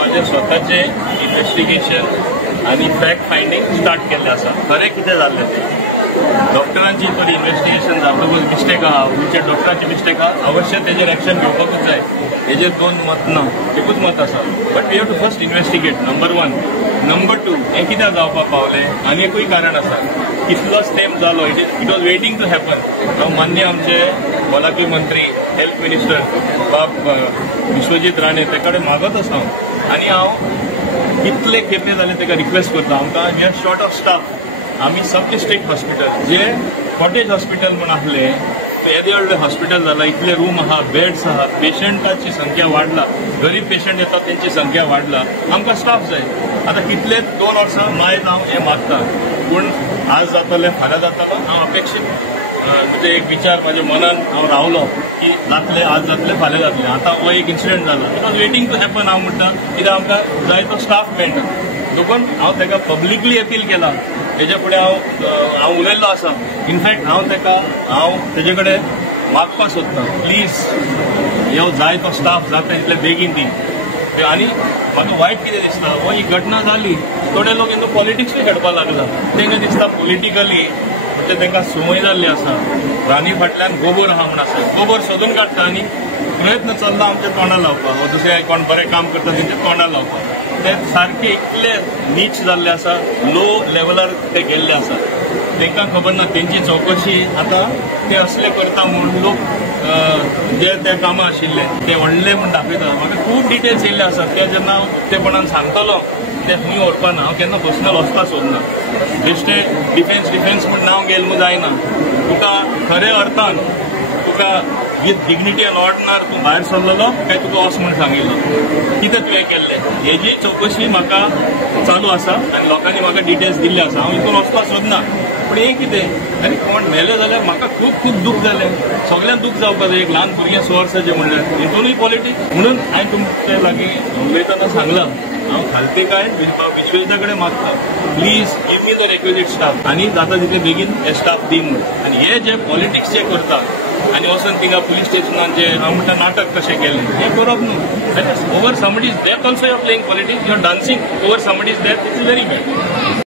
माझे स्वतःचे इन्व्हेस्टिगेशन आणि फॅक्ट फायंडिंग स्टार्ट केल्ले आसा. खरें कितें जाल्लें तें डॉक्टरांची थोडी इन्व्हेस्टिगेशन सपोज मिस्टेक आहा, खंयच्या डॉक्टरांची मिस्टेक आहा, अवश्य तेजेर एक्शन घेवपाकूच जाय. हेजेर दोन मत ना, एकूच मत आसा. But we have to first investigate. Number 1. Number 2, हें कित्याक जावपाक पावलें आनी एकूय कारण आसा. कितलो स्टेप जालो, it was waiting to happen. हांव मान्य आमचे भलायकी मंत्री हेल्थ मिनिस्टर बाब विश्वजीत राणे ते कडेन मागत आसा आनी हांव कितले खेपे जाले ताका रिक्वेस्ट करता. आमकां we are short of staff. आमी सब डिस्ट्रिक्ट हॉस्पिटल जे कॉटेज हॉस्पिटल म्हण आसले येदे व्हडले हॉस्पिटल जाला, इतले रूम आहा, बेड्स आहा, पेशंटांची संख्या वाडला, गरीब पेशंट येतात त्यांची संख्या वाडला. आमकां स्टाफ जाय. आतां कितले 2 वर्सां मायज हांव हें मागता, पूण आज जातलें फाल्यां जातलो हांव अपेक्षीत. म्हणजे एक विचार माझ्या मनान हांव रावलो की जातले, आज जातले, फाल्यां जातले. आतां हो एक इन्सिडेंट जाला, it was waiting to happen. हांव म्हणटा कित्याक आमकां जाय तो स्टाफ मेळटा. देखून हांव ताका पब्लिकली अपील केला. तेजे फुडें हांव उलयल्लो आसा. इनफॅक्ट हांव तेजे कडेन मागपाक सोदतां, प्लीज ह्यो जाय तो स्टाफ जाता तितले बेगीन दी. आनी म्हाका वायट कितें दिसता, हो ही घटना जाली, थोडे लोक इंतू पॉलिटिक्सूय खेळपाक लागला. तांकां दिसता पॉलिटिकली म्हणजे तांकां संवय जाल्ली आसा. रानी फाटल्यान गोबर आहा म्हण आसा, गोबर सोदून काडटा आनी प्रयत्न चल्ला आमच्या तोंडार लावपाक, दुसरे कोण बरें काम करता तेंच्या तोंडार लावपाक. ते सारखे इतले नीच जाल्ले आसा, लो लेवलार ते गेल्ले आसा. तांकां खबर ना तेंची चवकशी आतां ते असले करता म्हूण लोक जे ते कामां आशिल्ले ते व्हडले म्हूण दाखयता. म्हाका खूब डिटेल्स येयल्ले आसा. ते जेन्ना हांव उक्तेपणान सांगतलो ते खंय व्हरपाना. हांव केन्ना पर्सनल वचपाक सोदना. बेश्टे डिफेन्स म्हूण नांव गेलें जायना. तुका खऱ्या अर्थान तुका विथ डिग्निटी अँड ऑर्डनार तूं भायर सरलेलो काय तुका वच म्हूण सांगिल्लो, कितें तुवें केल्लें हेजी चवकशी म्हाका चालू आसा आनी लोकांनी म्हाका डिटेल्स दिल्ले आसा. हांव हितून वचपाक सोदना. पूण हें कितें आनी कोण मेले जाल्यार म्हाका खूब दूख जालें. सगळ्यांक दूख जावपाक जाय. एक ल्हान भुरगें 6 वर्साचें म्हणल्यार हितूनय पॉलिटिक्स. म्हणून हांवें तुमचे लागीं उलयतना सांगलां, हांव खालतीकाय विश्वेशा कडेन मागता, please give me the requisite staff आनी जाता तितले बेगीन हे स्टाफ दी म्हूण. आनी हे जे पॉलिटिक्स जे करता आनी वचून थिंगा पुलीस स्टेशनान जे हांव म्हणटा नाटक कशें केलें हें करप न्हू. Over somebody is death also you are playing politics, you are dancing over somebody is death. It is very bad.